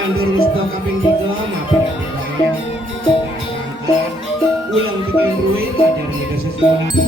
ngelandur musto kaping 3 mampir ulang bikin ruit ajar kita sesuatu.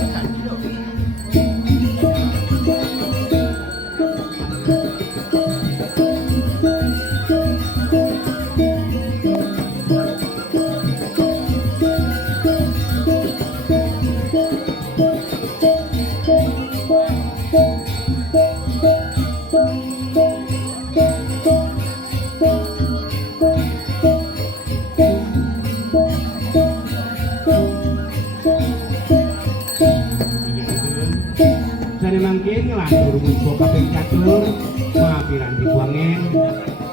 Mangkin ngelantur musko kaping 4 mapiran dibuangin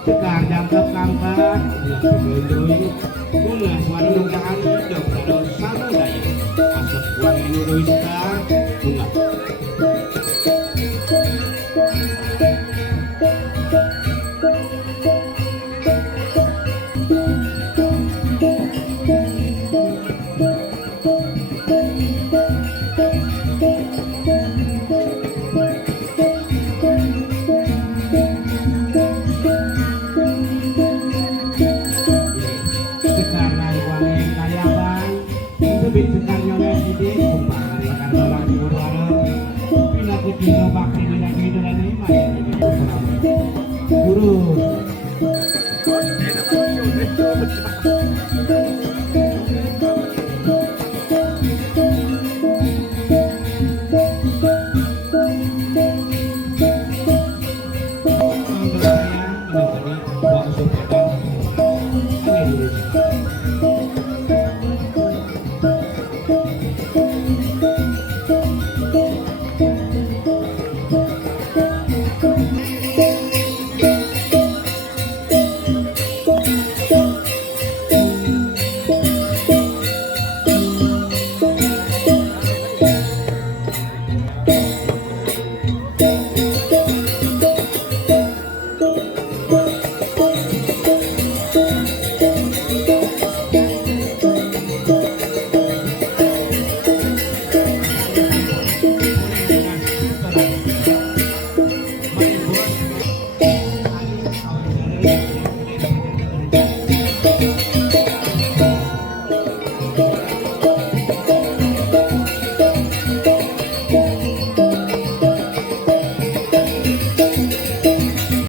sekar jangkep kangkat ulah kegendui ulah suara nunggahan hidup kado samudaya asap buangin urui sekar bunga sekar nyoleh sidik kumpangan makan barang di urwana pina kutino bakti dengan hidup dan lima ya jadi guru saya